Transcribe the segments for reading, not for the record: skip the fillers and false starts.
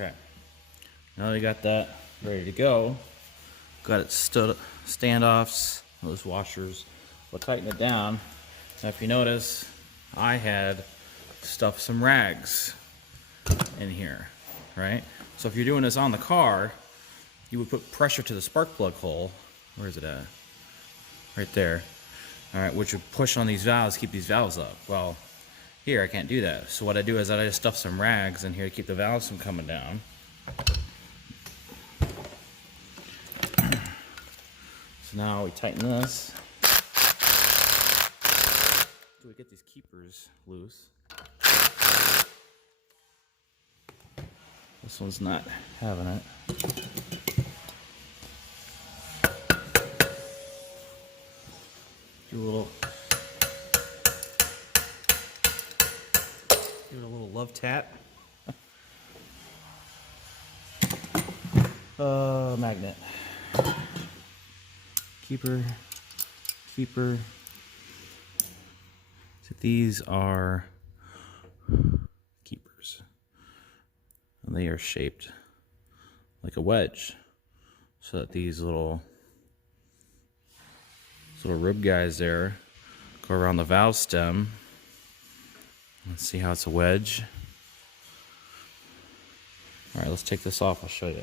Okay, now we got that ready to go. Got it standoffs, those washers. We'll tighten it down. Now if you notice, I had stuffed some rags in here, right? So if you're doing this on the car, you would put pressure to the spark plug hole. Where is it at? Right there. All right, which would push on these valves, keep these valves up. Well, here I can't do that. So what I do is I just stuff some rags in here to keep the valves from coming down. So now we tighten this. So we get these keepers loose. This one's not having it. Do a little, give it a little love tap. Magnet. Keeper. So these are keepers. And they are shaped like a wedge. So that these little rib guys there go around the valve stem. Let's see how it's a wedge. All right, let's take this off. I'll show you.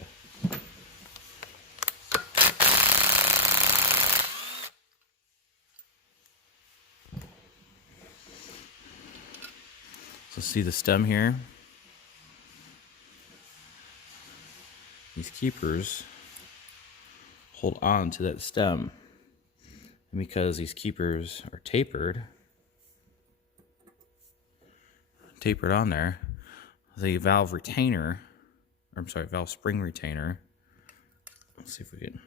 So see the stem here? These keepers hold on to that stem. And because these keepers are tapered on there, the valve retainer, or I'm sorry, valve spring retainer. Let's see if we can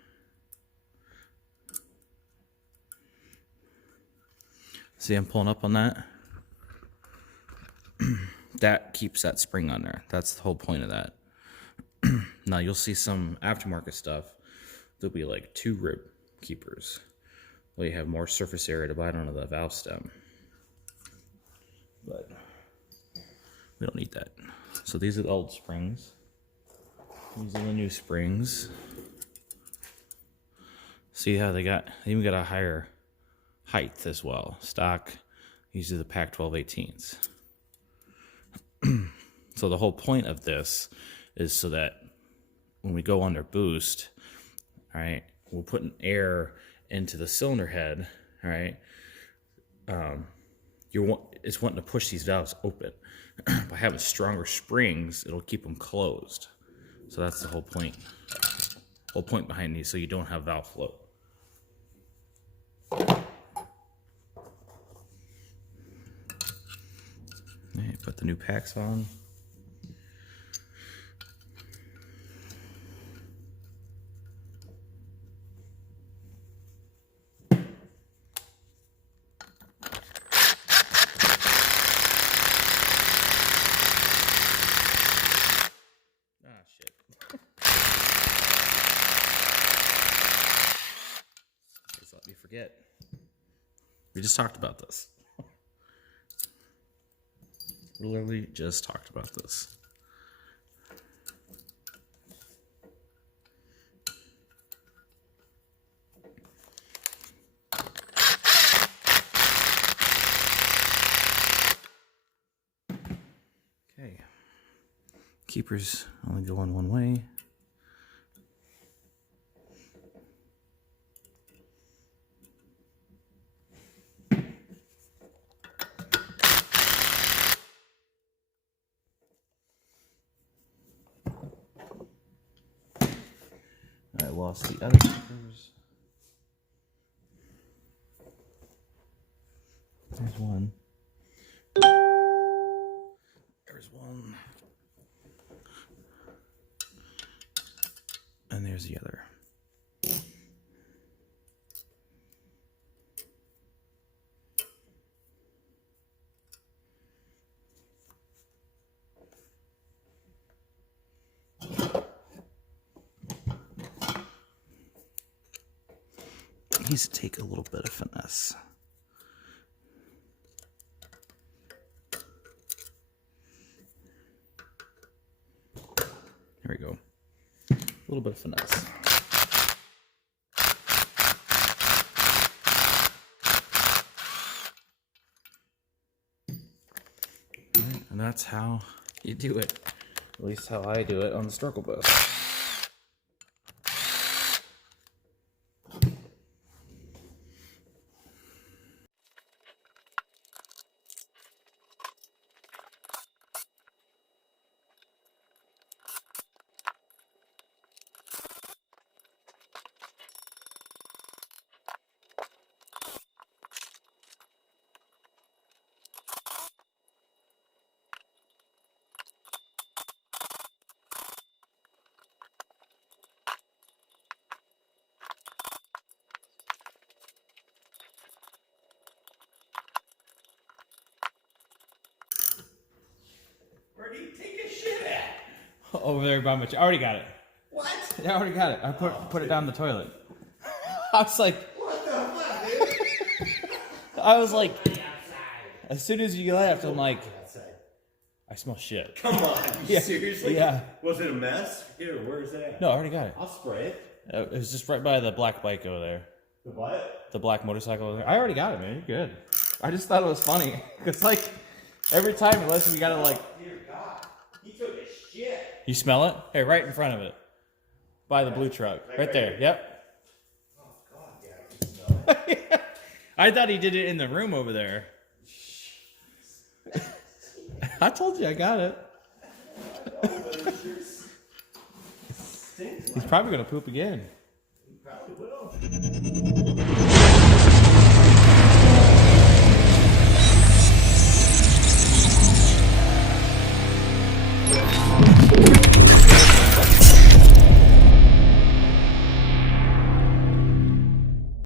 see. I'm pulling up on that. That keeps that spring on there. That's the whole point of that. Now you'll see some aftermarket stuff. There'll be like 2 rib keepers. Well, you have more surface area to bite onto the valve stem. But we don't need that. So these are the old springs. These are the new springs. See how they even got a higher height as well. Stock, these are the PAC 12/18s. So the whole point of this is so that when we go under boost, all right, we'll put an air into the cylinder head, all right. It's wanting to push these valves open. By having stronger springs, it'll keep them closed. So that's the whole point. Whole point behind these, so you don't have valve float. Right, put the new PACs on. Let me forget. We just talked about this. Literally just talked about this. Okay. Keepers only go in one way. I lost the other keepers. There's one. There's one. And there's the other. Needs to take a little bit of finesse. There we go. A little bit of finesse. All right, and that's how you do it. At least how I do it on the struggle bus. Where do you take a shit at? Over there by my I already got it. What? Yeah, I already got it. I put it down the toilet. I was like, What the fuck, dude? I was like, as soon as you left, I'm like, I smell shit. Come on, Yeah. seriously? Yeah. Was it a mess? Here, where's that? No, I already got it. I'll spray it. It was just right by the black bike over there. The what? The black motorcycle over there. I already got it, man. You're good. I just thought it was funny. Because, like, every time, unless we got to, like... Dear God. He took a shit. You smell it? Hey, right in front of it. By the blue truck. Right there. Yep. Oh, God, yeah, I can smell it. I thought he did it in the room over there. I told you I got it. He's probably going to poop again. He probably will.